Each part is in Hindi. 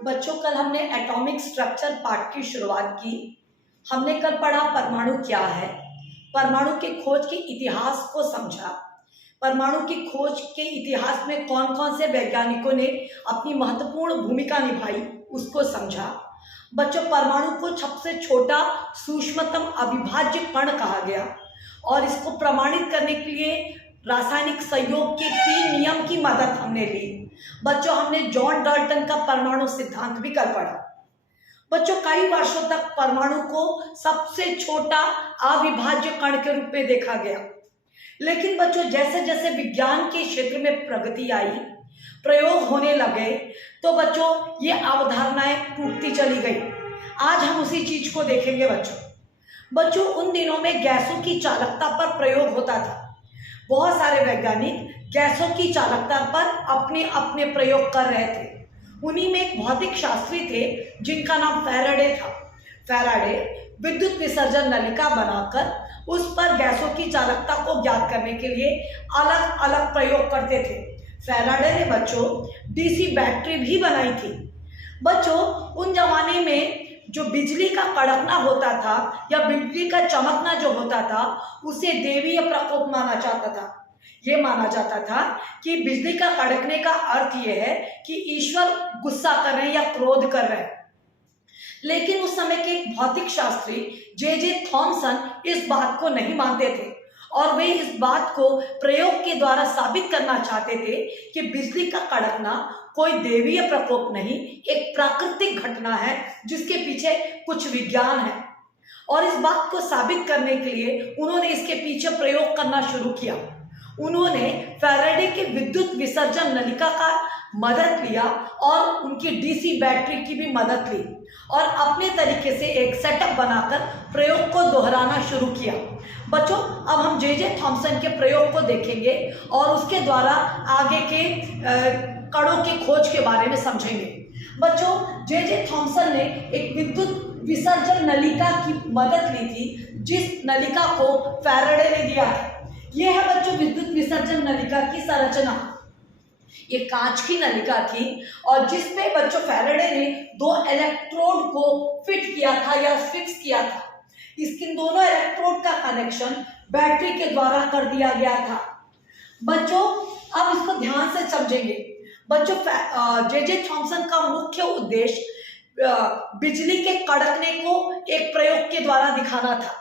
बच्चों, कल हमने एटॉमिक स्ट्रक्चर पार्ट की शुरुआत की। हमने कल पढ़ा परमाणु क्या है, परमाणु के खोज के इतिहास को समझा, परमाणु की खोज के इतिहास में कौन कौन से वैज्ञानिकों ने अपनी महत्वपूर्ण भूमिका निभाई उसको समझा। बच्चों, परमाणु को सबसे छोटा सूक्ष्मतम अविभाज्य कण कहा गया और इसको प्रमाणित करने के लिए रासायनिक संयोग के 3 नियम की मदद हमने ली। बच्चों, हमने जॉन डाल्टन का परमाणु सिद्धांत भी कल पढ़ा। बच्चों, कई वर्षों तक परमाणु को सबसे छोटा अविभाज्य कण के रूप में देखा गया, लेकिन बच्चों जैसे जैसे विज्ञान के क्षेत्र में प्रगति आई, प्रयोग होने लगे, तो बच्चों ये अवधारणाएं टूटती चली गई। आज हम उसी चीज को देखेंगे। बच्चों उन दिनों में गैसों की चालकता पर प्रयोग होता था। बहुत सारे वैज्ञानिक गैसों की चालकता पर अपने अपने प्रयोग कर रहे थे। उन्हीं में एक भौतिक शास्त्री थे जिनका नाम फैराडे था। फैराडे विद्युत विसर्जन नलिका बनाकर उस पर गैसों की चालकता को ज्ञात करने के लिए अलग अलग प्रयोग करते थे। फैराडे ने बच्चों डीसी बैटरी भी बनाई थी। बच्चों उन जमाने में जो बिजली का कड़कना होता था या बिजली का चमकना जो होता था उसे देवीय प्रकोप माना जाता था। ये माना जाता था कि बिजली का कड़कने का अर्थ यह है कि ईश्वर गुस्सा कर रहे हैं या क्रोध कर रहे हैं। लेकिन उस समय के एक भौतिक शास्त्री जे थॉमसन इस बात को नहीं मानते थे और वे इस बात को प्रयोग के द्वारा साबित करना चाहते थे कि बिजली का कड़कना कोई देवीय प्रकोप नहीं, एक प्राकृतिक घटना है जिसके पीछे कुछ विज्ञान है। और इस बात को साबित करने के लिए उन्होंने इसके पीछे प्रयोग करना शुरू किया। उन्होंने फैराडे के विद्युत विसर्जन नलिका का मदद लिया और उनकी डीसी बैटरी की भी मदद ली और अपने तरीके से एक सेटअप बनाकर प्रयोग को दोहराना शुरू किया। बच्चों, अब हम जे थॉमसन के प्रयोग को देखेंगे और उसके द्वारा आगे के कणों की खोज के बारे में समझेंगे। बच्चों, जे थॉमसन ने एक विद्युत विसर्जन नलिका की मदद ली थी जिस नलिका को फैराडे ने दिया था। यह है बच्चों विद्युत विसर्जन नलिका की संरचना। ये कांच की नलिका थी और जिसपे बच्चों फैराडे ने 2 इलेक्ट्रोड को फिट किया था या फिक्स किया था। इसके दोनों इलेक्ट्रोड का कनेक्शन बैटरी के द्वारा कर दिया गया था। बच्चों अब इसको ध्यान से समझेंगे। बच्चों जे थॉमसन का मुख्य उद्देश्य बिजली के कड़कने को एक प्रयोग के द्वारा दिखाना था।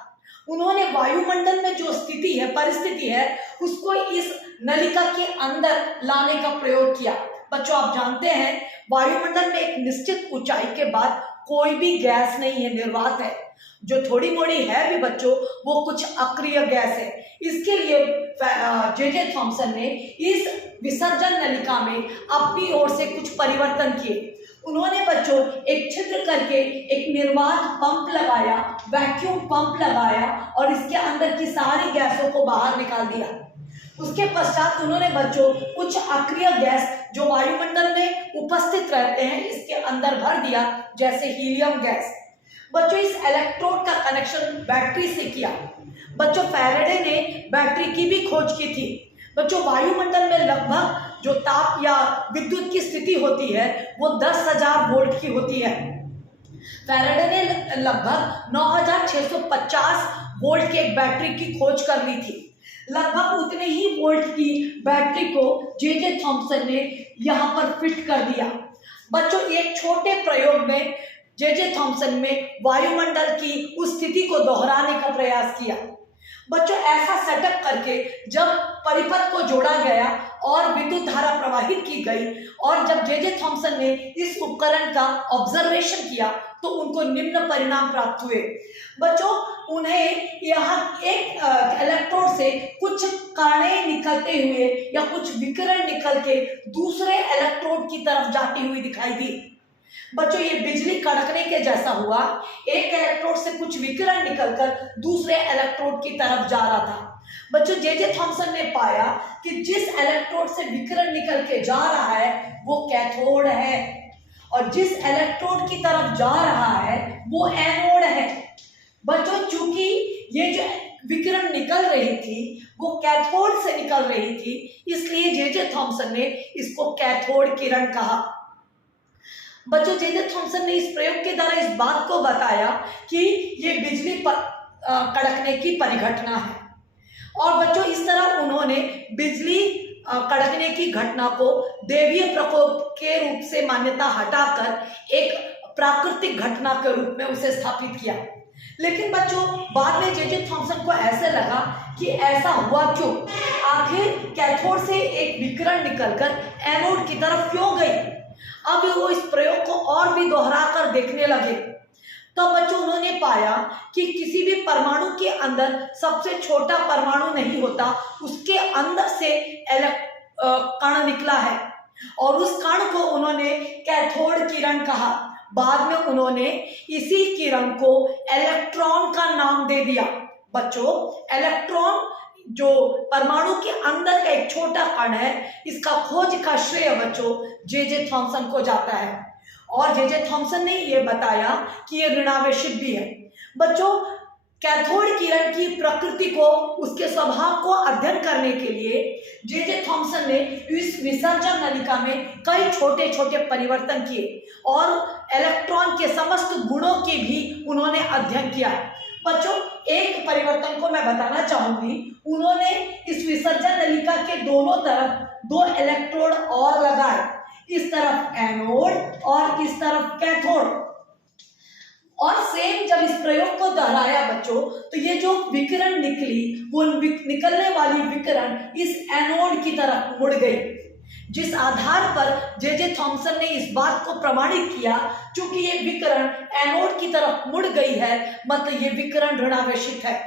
उन्होंने वायुमंडल में जो स्थिति है, परिस्थिति है, उसको इस नलिका के अंदर लाने का प्रयोग किया। बच्चों आप जानते हैं वायुमंडल में एक निश्चित ऊंचाई के बाद कोई भी गैस नहीं है, निर्वात है। जो थोड़ी मोड़ी है भी बच्चों वो कुछ अक्रिय गैस है। इसके लिए जे थॉमसन ने इस विसर्जन नलिका में अपनी ओर से कुछ परिवर्तन किए। उन्होंने बच्चों एक छिद्र करके एक निर्वात पंप लगाया, वैक्यूम पंप लगाया और इसके अंदर की सारी गैसों को बाहर निकाल दिया। उसके पश्चात उन्होंने बच्चों कुछ अक्रिय गैस जो वायुमंडल में उपस्थित रहते हैं इसके अंदर भर दिया, जैसे हीलियम गैस। बच्चों इस इलेक्ट्रोड का कनेक्शन बैटरी से किया। बच्चों फैराडे ने बैटरी की भी खोज की थी। बच्चों वायुमंडल में लगभग जो ताप या विद्युत की स्थिति होती है वो 10,000 वोल्ट की होती है। फैराडे ने लगभग 9,650 वोल्ट के एक बैटरी की खोज कर ली थी। लगभग उतने ही वोल्ट की बैटरी को जे थॉमसन ने यहाँ पर फिट कर दिया। बच्चों एक छोटे प्रयोग में जे थॉमसन में वायुमंडल की उस स्थिति को दोहराने का प्रयास किया। बच्चों ऐसा सेटअप करके जब परिपथ को जोड़ा गया और विद्युत धारा प्रवाहित की गई और जब जे थॉमसन ने इस उपकरण का ऑब्जर्वेशन किया तो उनको निम्न परिणाम प्राप्त हुए। बच्चों उन्हें यहाँ एक इलेक्ट्रोड से कुछ कणें निकलते हुए या कुछ विकिरण निकल के दूसरे इलेक्ट्रोड की तरफ जाती हुई दिखाई दी। बच्चों ये बिजली कड़कने के जैसा हुआ। एक इलेक्ट्रोड से कुछ विकिरण निकलकर दूसरे इलेक्ट्रोड की तरफ जा रहा था। बच्चों जे थॉमसन ने पाया कि जिस इलेक्ट्रोड से विकिरण निकल के जा रहा है वो कैथोड है और जिस इलेक्ट्रोड की तरफ जा रहा है वो एनोड है। बच्चों चूंकि ये जो विकिरण निकल रही थी वो कैथोड से निकल रही थी, इसलिए जे थॉमसन ने इसको कैथोड किरण कहा। बच्चों जे थॉमसन ने इस प्रयोग के द्वारा इस बात को बताया कि ये बिजली कड़कने की परिघटना है। और बच्चों इस तरह उन्होंने बिजली कड़कने की घटना को दैवीय प्रकोप के रूप से मान्यता हटाकर एक प्राकृतिक घटना के रूप में उसे स्थापित किया। लेकिन बच्चों बाद में जे थॉमसन को ऐसे लगा कि ऐसा हुआ क्यों, आखिर कैथोड से एक विकिरण निकलकर एनोड की तरफ क्यों गई। अब वो इस प्रयोग को और भी दोहरा कर देखने लगे। तो बच्चों उन्होंने पाया कि किसी भी परमाणु के अंदर सबसे छोटा परमाणु नहीं होता, उसके अंदर से कण निकला है और उस कण को उन्होंने कैथोड किरण कहा। बाद में उन्होंने इसी किरण को इलेक्ट्रॉन का नाम दे दिया। बच्चों इलेक्ट्रॉन जो परमाणु के अंदर का एक छोटा कण है, इसका खोज का श्रेय बच्चों जे थॉमसन को जाता है। और जे थॉमसन ने यह बताया कि यह ऋणावेशित भी है। बच्चों कैथोड किरण की प्रकृति को, उसके स्वभाव को अध्ययन करने के लिए जे थॉमसन ने इस विसर्जन नलिका में कई छोटे छोटे परिवर्तन किए और इलेक्ट्रॉन के समस्त गुणों की भी उन्होंने अध्ययन किया। बच्चों एक परिवर्तन को मैं बताना चाहूंगी। उन्होंने इस विसर्जन नलिका के दोनों तरफ 2 इलेक्ट्रोड और लगाए, इस तरफ एनोड और इस तरफ कैथोड। और सेम जब इस प्रयोग को दोहराया बच्चों, तो ये जो विकिरण निकली वो निकलने वाली विकिरण इस एनोड की तरफ मुड़ गई, जिस आधार पर जे थॉमसन ने इस बात को प्रमाणित किया क्योंकि ये विकिरण एनोड की तरफ मुड़ गई है, मतलब ये विकिरण ऋणावेशित है।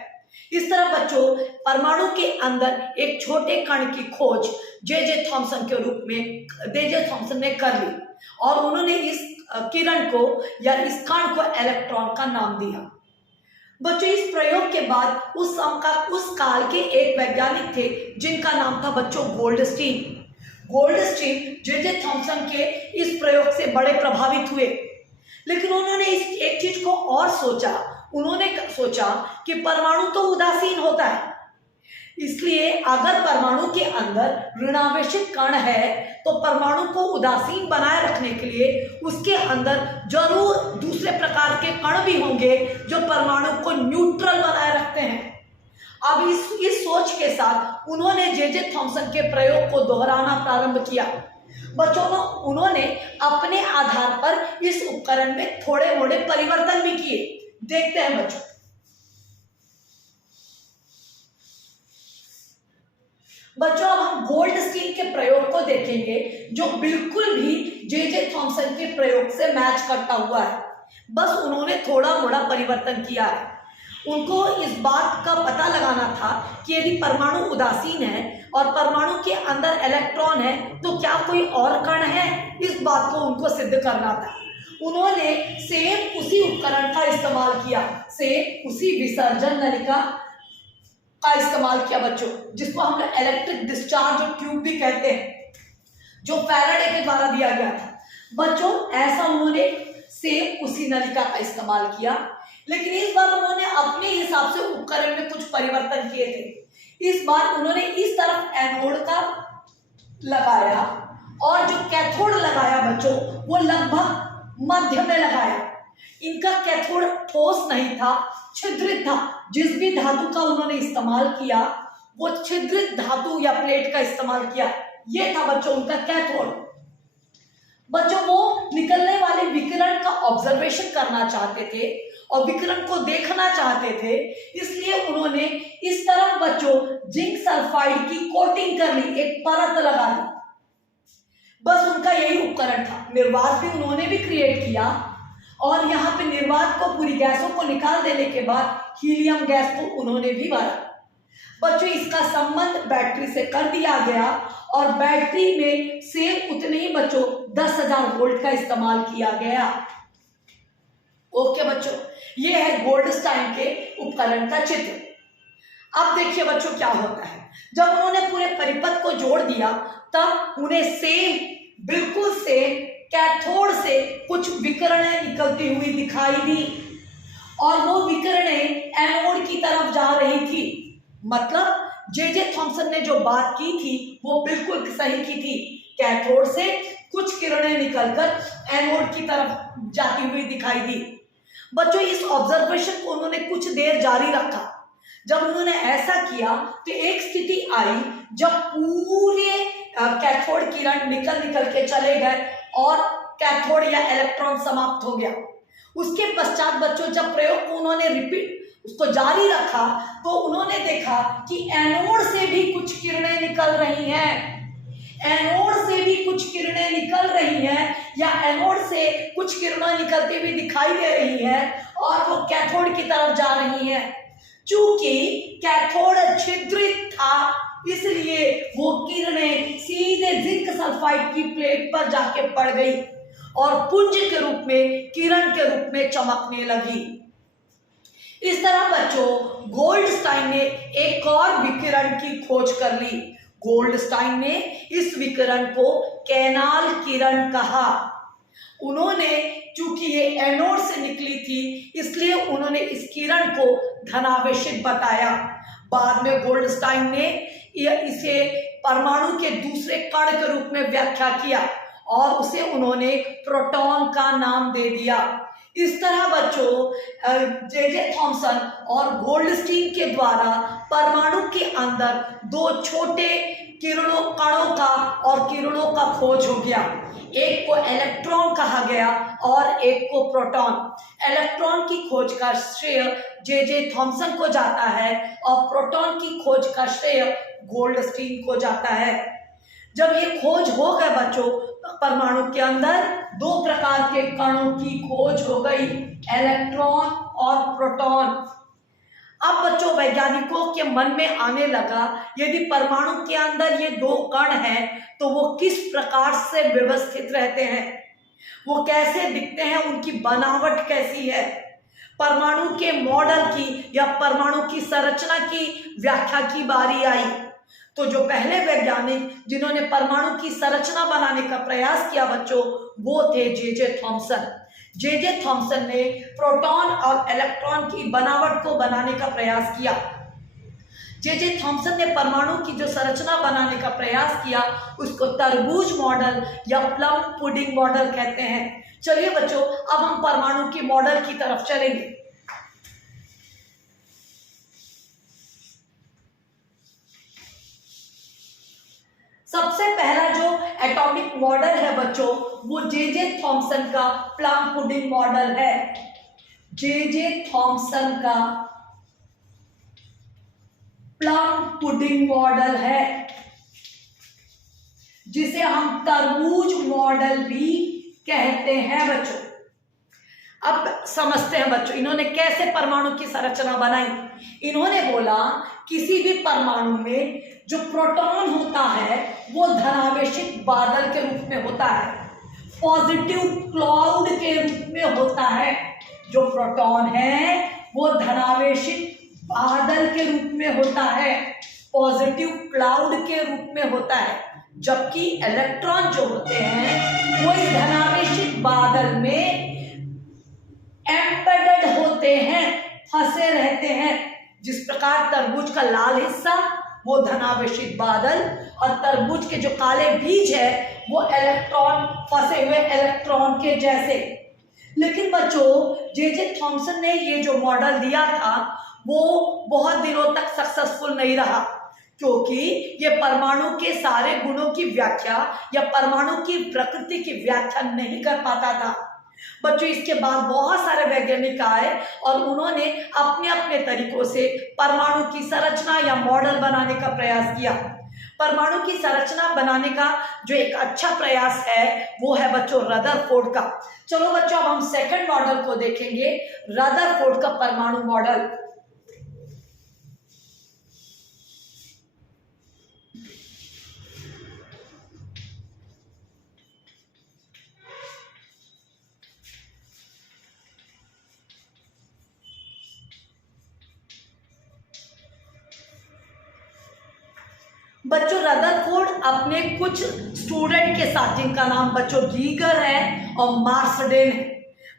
इस तरह बच्चों परमाणु के अंदर एक छोटे कण की खोज जे थॉमसन के रूप में जे थॉमसन ने कर ली और उन्होंने इस किरण को या इस कण को इलेक्ट्रॉन का नाम दिया। बच्चों इस प्रयोग के बाद उस काल के एक वैज्ञानिक थे जिनका नाम था बच्चों गोल्डस्टीन। गोल्डस्टीन जे थॉमसन के इस प्रयोग से बड़े प्रभावित हुए, लेकिन उन्होंने इस एक चीज को और सोचा। उन्होंने सोचा कि परमाणु तो उदासीन होता है, इसलिए अगर परमाणु के अंदर ऋणावेशित कण है तो परमाणु को उदासीन बनाए रखने के लिए उसके अंदर जरूर दूसरे प्रकार के कण भी होंगे जो परमाणु को न्यूट्रल बनाए रखते हैं। अब इस सोच के साथ उन्होंने जे थॉमसन के प्रयोग को दोहराना प्रारंभ किया। बच्चों उन्होंने अपने आधार पर इस उपकरण में थोड़े मोड़े परिवर्तन भी किए। देखते हैं बच्चों। बच्चों अब हम गोल्डस्टीन के प्रयोग को देखेंगे जो बिल्कुल भी जे थॉमसन के प्रयोग से मैच करता हुआ है, बस उन्होंने थोड़ा मोड़ा परिवर्तन किया है। उनको इस बात का पता लगाना था कि यदि परमाणु उदासीन है और परमाणु के अंदर इलेक्ट्रॉन है तो क्या कोई और कण है, इस बात को उनको सिद्ध करना था। उन्होंने सेम उसी उपकरण का इस्तेमाल किया, सेम उसी विसर्जन नलिका का इस्तेमाल किया बच्चों, जिसको हम इलेक्ट्रिक डिस्चार्ज ट्यूब भी कहते हैं, जो फैराडे के द्वारा दिया गया था। बच्चों ऐसा उन्होंने सेम उसी नलिका का इस्तेमाल किया, लेकिन इस बार उन्होंने अपने हिसाब से उपकरण में कुछ परिवर्तन किए थे। इस बार उन्होंने इस तरफ एनोड का लगाया और जो कैथोड लगाया बच्चों वो लगभग मध्य में लगाया। इनका कैथोड ठोस नहीं था, छिद्रित था। जिस भी धातु का उन्होंने इस्तेमाल किया वो छिद्रित धातु या प्लेट का इस्तेमाल किया। ये था बच्चों उनका कैथोड। बच्चों वो निकलने वाले विकिरण का ऑब्जर्वेशन करना चाहते थे और विकिरण को देखना चाहते थे, इसलिए उन्होंने इस तरफ बच्चों जिंक सल्फाइड की कोटिंग कर ली, एक परत लगा दी। बस उनका यही उपकरण था। निर्वात भी उन्होंने भी क्रिएट किया और यहाँ पे निर्वात को पूरी गैसों को निकाल देने के बाद हीलियम गैस को उन्होंने भी भरा। बच्चों इसका संबंध बैटरी से कर दिया गया और बैटरी में सेम उतने ही बच्चों 10,000 वोल्ट का इस्तेमाल किया गया। ओके बच्चों, ये है गोल्डस्टाइन के उपकरण का चित्र। अब देखिए बच्चों क्या होता है, जब उन्होंने पूरे परिपथ को जोड़ दिया तब उन्हें सेम बिल्कुल सेम कैथोड से कुछ विकिरणें निकलती हुई दिखाई दी और वो विकिरणें एनोड की तरफ जा रही थी। मतलब जे थॉमसन ने जो बात की थी वो बिल्कुल सही की थी। कैथोड से कुछ किरणें निकलकर एनोड की तरफ जाती हुई दिखाई दी। बच्चों इस ऑब्जर्वेशन को उन्होंने कुछ देर जारी रखा। जब उन्होंने ऐसा किया तो एक स्थिति आई जब पूरे कैथोड किरण निकल के चले गए और कैथोड या इलेक्ट्रॉन समाप्त हो गया। उसके पश्चात बच्चों जब प्रयोग को उन्होंने रिपीट उसको जारी रखा तो उन्होंने देखा कि एनोड से भी कुछ किरणें निकल रही हैं, एनोड से भी कुछ किरणें निकल रही हैं या एनोड से कुछ किरणें निकलती हुई दिखाई दे रही हैं और वो कैथोड की तरफ जा रही हैं। चूंकि कैथोड छिद्रित था इसलिए वो किरणें सीधे जिंक सल्फाइड की प्लेट पर जाके पड़ गई और पुंज के रूप में, किरण के रूप में चमकने लगी। इस तरह बच्चों गोल्डस्टाइन ने एक और विकिरण की खोज कर ली। गोल्डस्टाइन ने इस विकिरण को कैनाल किरण कहा। उन्होंने चूंकि ये एनोड से निकली थी इसलिए उन्होंने इस किरण को धनावेशित बताया। बाद में गोल्डस्टाइन ने इसे परमाणु के दूसरे कण के रूप में व्याख्या किया और उसे उन्होंने प्रोटॉन का नाम दे दिया। इस तरह बच्चों जे थॉमसन और गोल्डस्टीन के द्वारा परमाणु के अंदर दो छोटे कणों का और किरणों का खोज हो गया। एक को इलेक्ट्रॉन कहा गया और एक को प्रोटॉन। इलेक्ट्रॉन की खोज का श्रेय जे थॉमसन को जाता है और प्रोटॉन की खोज का श्रेय गोल्डस्टीन को जाता है। जब ये खोज हो गए बच्चों परमाणु के अंदर दो प्रकार के कणों की खोज हो गई, इलेक्ट्रॉन और प्रोटॉन। अब बच्चों वैज्ञानिकों के मन में आने लगा यदि परमाणु के अंदर ये दो कण हैं तो वो किस प्रकार से व्यवस्थित रहते हैं, वो कैसे दिखते हैं, उनकी बनावट कैसी है। परमाणु के मॉडल की या परमाणु की संरचना की व्याख्या की बारी आई तो जो पहले वैज्ञानिक जिन्होंने परमाणु की संरचना बनाने का प्रयास किया बच्चों वो थे जे थॉमसन। जे थॉमसन ने प्रोटॉन और इलेक्ट्रॉन की बनावट को बनाने का प्रयास किया। जे थॉमसन ने परमाणु की जो संरचना बनाने का प्रयास किया उसको तरबूज मॉडल या प्लम पुडिंग मॉडल कहते हैं। चलिए बच्चों अब हम परमाणु की मॉडल की तरफ चलेंगे। सबसे पहला जो एटॉमिक मॉडल है बच्चों वो जे थॉमसन का प्लम पुडिंग मॉडल है। जे थॉमसन का प्लम पुडिंग मॉडल है जिसे हम तरबूज मॉडल भी कहते हैं बच्चों। अब समझते हैं बच्चों इन्होंने कैसे परमाणु की संरचना बनाई। इन्होंने बोला किसी भी परमाणु में जो प्रोटॉन होता है वो धनावेशित बादल के रूप में होता है, पॉजिटिव क्लाउड के रूप में होता है। जो प्रोटॉन है वो धनावेशित बादल के रूप में होता है, पॉजिटिव क्लाउड के रूप में होता है, जबकि इलेक्ट्रॉन जो होते हैं वो इस धनावेशित बादल में एम्बेडेड होते हैं, फंसे रहते हैं। जिस प्रकार तरबूज का लाल हिस्सा वो धनावेशित बादल और तरबूज के जो काले बीज है वो इलेक्ट्रॉन, फंसे हुए इलेक्ट्रॉन के जैसे। लेकिन बच्चों जे थॉमसन ने ये जो मॉडल दिया था वो बहुत दिनों तक सक्सेसफुल नहीं रहा क्योंकि ये परमाणु के सारे गुणों की व्याख्या या परमाणु की प्रकृति की व्याख्या नहीं कर पाता था। बच्चों इसके बाद बहुत सारे वैज्ञानिक आए और उन्होंने अपने अपने तरीकों से परमाणु की संरचना या मॉडल बनाने का प्रयास किया। परमाणु की संरचना बनाने का जो एक अच्छा प्रयास है वो है बच्चों रदरफोर्ड का। चलो बच्चों अब हम सेकंड मॉडल को देखेंगे, रदरफोर्ड का परमाणु मॉडल। बच्चों रदरफोर्ड अपने कुछ स्टूडेंट के साथ जिनका नाम बच्चों गीगर है और मार्सडेन है,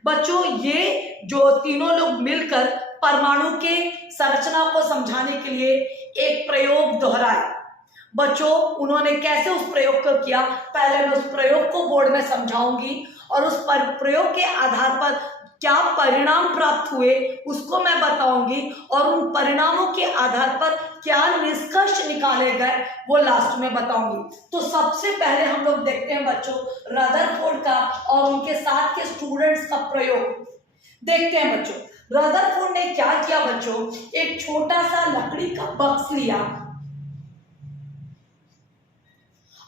बच्चों ये जो तीनों लोग मिलकर परमाणु के संरचना को समझाने के लिए एक प्रयोग दोहराए। बच्चों उन्होंने कैसे उस प्रयोग को किया, पहले मैं उस प्रयोग को बोर्ड में समझाऊंगी और उस प्रयोग के आधार पर क्या परिणाम प्राप्त हुए उसको मैं बताऊंगी और उन परिणामों के आधार पर क्या निष्कर्ष निकाले गए वो लास्ट में बताऊंगी। तो सबसे पहले हम लोग देखते हैं बच्चों रदरफोर्ड का और उनके साथ के स्टूडेंट्स का प्रयोग देखते हैं। बच्चों रदरफोर्ड ने क्या किया बच्चों, एक छोटा सा लकड़ी का बक्स लिया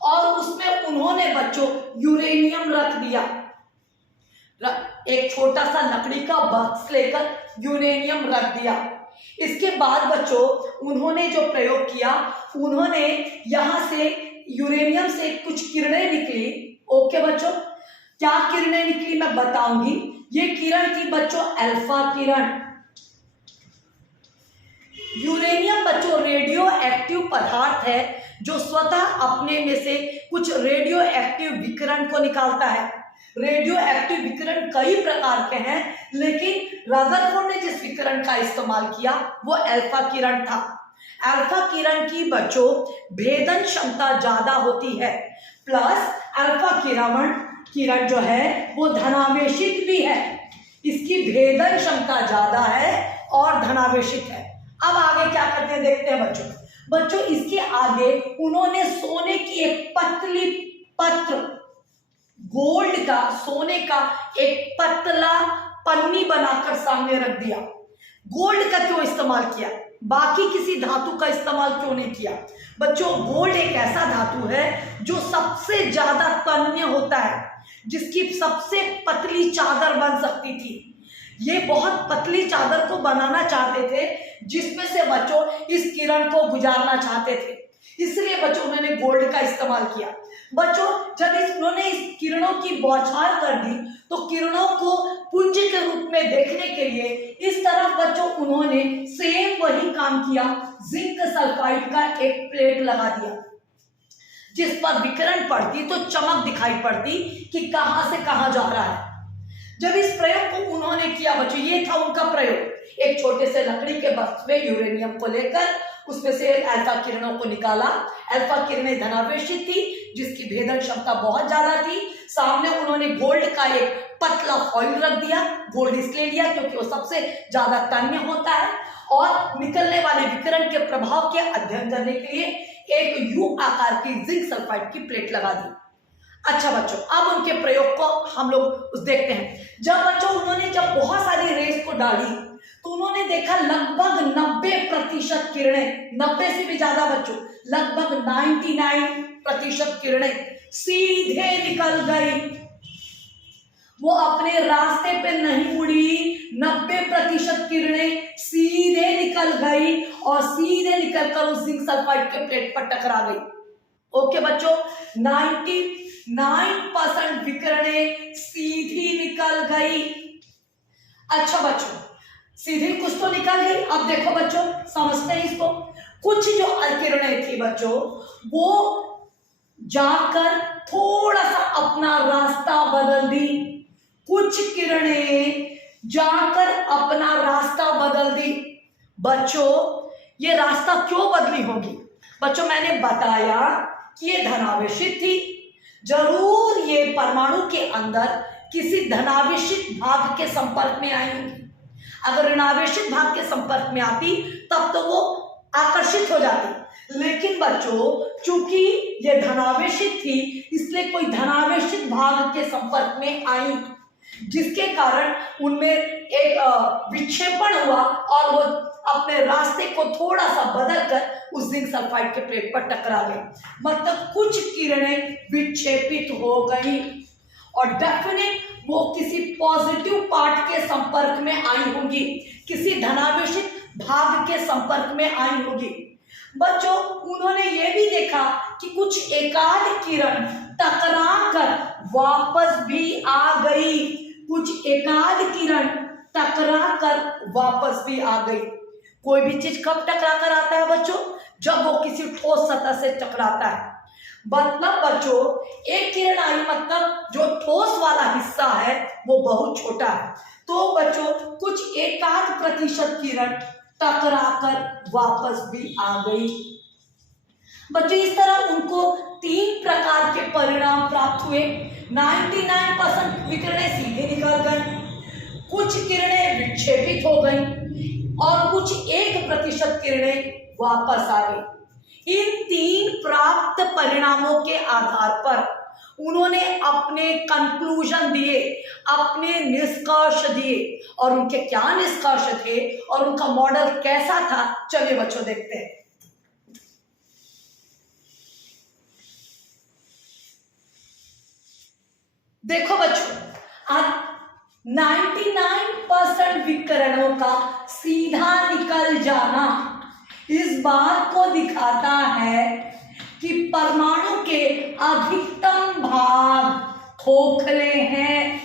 और उसमें उन्होंने बच्चों यूरेनियम रख दिया। एक छोटा सा लकड़ी का बक्स लेकर यूरेनियम रख दिया। इसके बाद बच्चों उन्होंने जो प्रयोग किया, उन्होंने यहां से यूरेनियम से कुछ किरणें निकली। ओके बच्चों, क्या किरणें निकली मैं बताऊंगी। ये किरण थी बच्चों अल्फा किरण। यूरेनियम बच्चों रेडियो एक्टिव पदार्थ है जो स्वतः अपने में से कुछ रेडियो एक्टिव विकिरण को निकालता है। रेडियो एक्टिव विकिरण कई प्रकार के हैं, लेकिन रदरफोर्ड ने जिस विकिरण का इस्तेमाल किया वो अल्फा किरण था। अल्फा किरण की बच्चों भेदन क्षमता ज्यादा होती है, प्लस अल्फा किरण जो है वो धनावेशित भी है। इसकी भेदन क्षमता ज्यादा है और धनावेशित है। अब आगे क्या करते हैं देखते हैं बच्चों इसके आगे उन्होंने सोने की एक पतली पत्र, गोल्ड का सोने का एक पतला पन्नी बनाकर सामने रख दिया। गोल्ड का क्यों इस्तेमाल किया, बाकी किसी धातु का इस्तेमाल क्यों नहीं किया। बच्चों गोल्ड एक ऐसा धातु है जो सबसे ज्यादा तन्य होता है, जिसकी सबसे पतली चादर बन सकती थी। ये बहुत पतली चादर को बनाना चाहते थे जिसमें से बच्चों इस किरण को गुजारना चाहते थे, इसलिए बच्चों उन्होंने गोल्ड का इस्तेमाल किया। बच्चों जब उन्होंने इस किरणों की बौछार कर दी तो किरणों को पुंज के रूप में देखने के लिए इस तरफ बच्चों उन्होंने सेम वही काम किया, जिंक सल्फाइड का एक प्लेट लगा दिया जिस पर विकिरण पड़ती तो चमक दिखाई पड़ती कि कहां से कहां जा रहा है। जब इस प्रयोग को उन्होंने किया बच्चों, ये था उनका प्रयोग। एक छोटे से लकड़ी के बक्स में यूरेनियम को लेकर उसमें से अल्फा किरणों को निकाला। अल्फा किरणें धनावेशित थी जिसकी भेदन क्षमता बहुत ज्यादा थी। सामने उन्होंने गोल्ड का एक पतला फॉइल रख दिया, गोल्ड इसलिए लिया क्योंकि वो सबसे ज्यादा तन्य होता है, और निकलने वाले विकिरण के प्रभाव के अध्ययन करने के लिए एक यू आकार की जिंक सल्फाइड की प्लेट लगा दी। अच्छा बच्चों अब उनके प्रयोग को हम लोग देखते हैं। जब बच्चों उन्होंने बहुत सारी रेस को डाली तो उन्होंने देखा लगभग 90% किरणें, 90 से भी ज्यादा बच्चों, लगभग 99% किरणें सीधे निकल गई। वो अपने रास्ते पे नहीं मुड़ी, 90% किरणें सीधे निकल गई और सीधे निकलकर उस जिंक सल्फाइड के प्लेट पर टकरा गई। ओके बच्चों 99% विकिरणें सीधी निकल गई। अच्छा बच्चों सीधी कुछ तो निकल गई। अब देखो बच्चों समझते हैं इसको। कुछ जो किरणें थी बच्चों वो जाकर थोड़ा सा अपना रास्ता बदल दी। कुछ किरणें जाकर अपना रास्ता बदल दी। बच्चों ये रास्ता क्यों बदली होगी? बच्चों मैंने बताया कि ये धनावेशित थी, जरूर ये परमाणु के अंदर किसी धनावेशित भाग के संपर्क में आई होगी। अगर ऋणावेशित भाग के संपर्क में आती तब तो वो आकर्षित हो जाती, लेकिन बच्चों चूंकि ये धनावेशित थी इसलिए कोई धनावेशित भाग के संपर्क में आई, जिसके कारण उनमें एक विक्षेपण हुआ और वो अपने रास्ते को थोड़ा सा बदलकर उस जिंक सल्फाइड के प्लेट पर टकरा गई। मतलब कुछ किरणें विक्षेपित हो गई और डेफिनेट वो किसी पॉजिटिव पार्ट के संपर्क में आई होगी, किसी धनावेशित भाग के संपर्क में आई होगी। बच्चों उन्होंने ये भी देखा कि कुछ एकाध किरण टकरा कर वापस भी आ गई। कुछ एकाध किरण टकरा कर वापस भी आ गई। कोई भी चीज कब टकरा कर आता है बच्चों? जब वो किसी ठोस सतह से टकराता है। मतलब बच्चों एक किरण आई मतलब जो ठोस वाला हिस्सा है वो बहुत छोटा है। तो बच्चों कुछ एकाध प्रतिशत किरण टकरा कर वापस भी आ गई। बच्चों इस तरह उनको 3 प्रकार के परिणाम प्राप्त हुए। 99% विकिरणें सीधे निकल गई, कुछ किरणें विक्षेपित हो गई और कुछ 1% किरणें वापस आ गई। इन 3 प्राप्त परिणामों के आधार पर उन्होंने अपने कंक्लूजन दिए, अपने निष्कर्ष दिए। और उनके क्या निष्कर्ष थे और उनका मॉडल कैसा था, चलिए बच्चों देखते हैं। देखो बच्चों, आज 99% विकिरणों का सीधा निकल जाना इस बात को दिखाता है कि परमाणु के अधिकतम भाग खोखले हैं।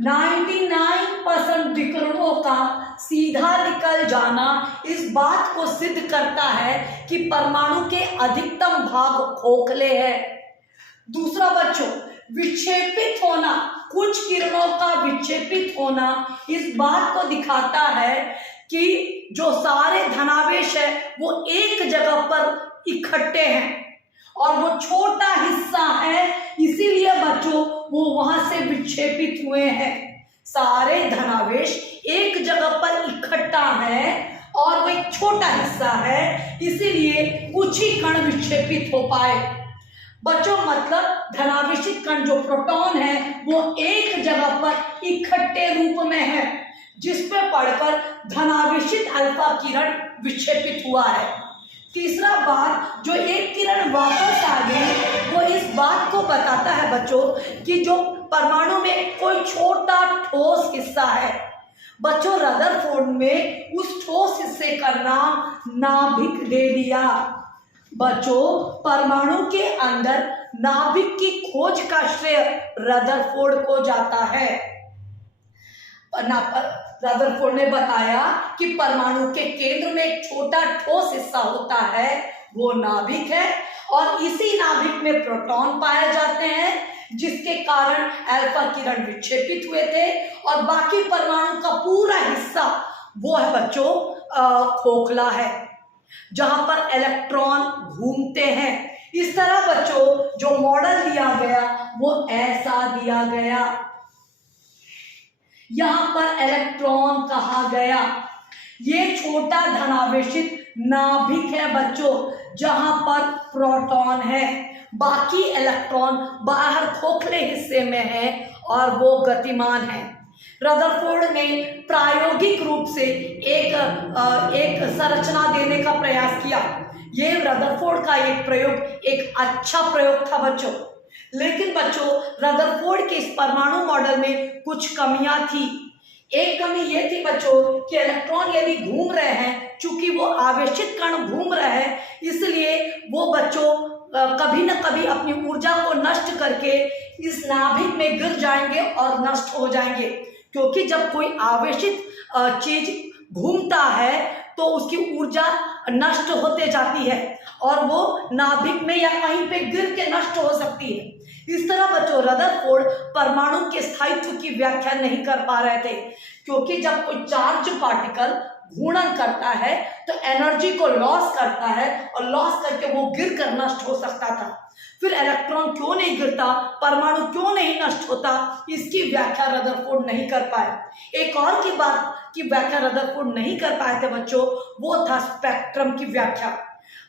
99% विकिरणों का सीधा निकल जाना इस बात को सिद्ध करता है कि परमाणु के अधिकतम भाग खोखले हैं। दूसरा बच्चों, विक्षेपित होना, कुछ किरणों का विक्षेपित होना इस बात को दिखाता है कि जो सारे धनावेश है वो एक जगह पर इकट्ठे हैं और वो छोटा हिस्सा है, इसीलिए बच्चों वो वहां से विक्षेपित हुए हैं। सारे धनावेश एक जगह पर इकट्ठा है और वो एक छोटा हिस्सा है, इसीलिए कुछ ही कण विक्षेपित हो पाए। बच्चों मतलब धनावेशित कण जो प्रोटॉन है वो एक जगह पर इकट्ठे रूप में है, जिस पे पड़कर धनावेशित अल्फा किरण विक्षेपित हुआ है। तीसरा बात, जो एक किरण वापस आ गई वो इस बात को बताता है बच्चों कि जो परमाणु में कोई छोटा ठोस हिस्सा है। बच्चों रदरफोर्ड में उस ठोस हिस्से का नाम नाभिक दे दिया। बच्चों परमाणु के अंदर नाभिक की खोज का श्रेय रदरफोर्ड को जाता है। रदरफोर्ड ने बताया कि परमाणु के केंद्र में एक छोटा ठोस हिस्सा होता है, वो नाभिक है, और इसी नाभिक में प्रोटॉन पाए जाते हैं, जिसके कारण अल्फा किरण विक्षेपित हुए थे। और बाकी परमाणु का पूरा हिस्सा वो है बच्चों खोखला है, जहां पर इलेक्ट्रॉन घूमते हैं। इस तरह बच्चों जो मॉडल दिया गया वो ऐसा दिया गया। यहां पर इलेक्ट्रॉन कहा गया, ये छोटा धनावेशित नाभिक है बच्चों, जहां पर प्रोटॉन है, बाकी इलेक्ट्रॉन बाहर खोखले हिस्से में है और वो गतिमान है। रदरफोर्ड ने प्रायोगिक रूप से एक संरचना देने का प्रयास किया। ये रदरफोर्ड का एक प्रयोग एक अच्छा प्रयोग था बच्चों, लेकिन बच्चों रदरफोर्ड के इस परमाणु मॉडल में कुछ कमियां थी। एक कमी ये थी बच्चों कि इलेक्ट्रॉन यदि घूम रहे हैं, चूंकि वो आवेशित कण घूम रहे हैं, इसलिए वो बच्चों कभी न कभी अपनी ऊर्जा को नष्ट करके इस नाभिक में गिर जाएंगे और नष्ट हो जाएंगे। क्योंकि जब कोई आवेशित चीज घूमता है तो उसकी ऊर्जा नष्ट होते जाती है और वो नाभिक में या कहीं पे गिर के नष्ट हो सकती है। इस तरह बच्चों रदरफोर्ड परमाणु के स्थायित्व की व्याख्या नहीं कर पा रहे थे, क्योंकि जब कोई चार्ज पार्टिकल घूर्णन करता है तो एनर्जी को लॉस करता है और लॉस करके वो गिर कर नष्ट हो सकता था। फिर इलेक्ट्रॉन क्यों नहीं गिरता, परमाणु क्यों नहीं नष्ट होता, इसकी व्याख्या रदरफोर्ड नहीं कर पाए। एक और की बात की व्याख्या रदरफोर्ड नहीं कर पाए थे बच्चों, वो था स्पेक्ट्रम की व्याख्या।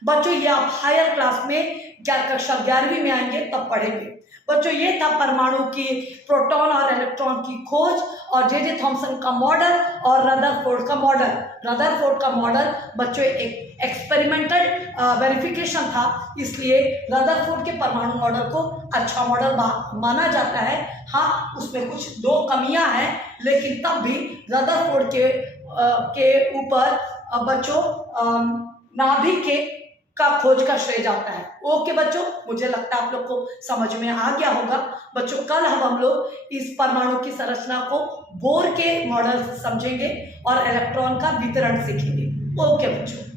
बच्चों ये आप हायर क्लास में कक्षा 11वीं में आएंगे तब पढ़ेंगे। बच्चों ये था परमाणु की प्रोटॉन और इलेक्ट्रॉन की खोज और जे थॉमसन का मॉडल और रदरफोर्ड का मॉडल। रदरफोर्ड का मॉडल बच्चों एक एक्सपेरिमेंटल वेरिफिकेशन था, इसलिए रदरफोर्ड के परमाणु मॉडल को अच्छा मॉडल माना जाता है। हाँ, उसमें कुछ 2 कमियां हैं, लेकिन तब भी रदरफोर्ड के ऊपर बच्चों नाभिक का खोज का श्रेय जाता है। ओके बच्चों, मुझे लगता है आप लोग को समझ में आ गया होगा। बच्चों कल हम लोग इस परमाणु की संरचना को बोर के मॉडल समझेंगे और इलेक्ट्रॉन का वितरण सीखेंगे। ओके बच्चों।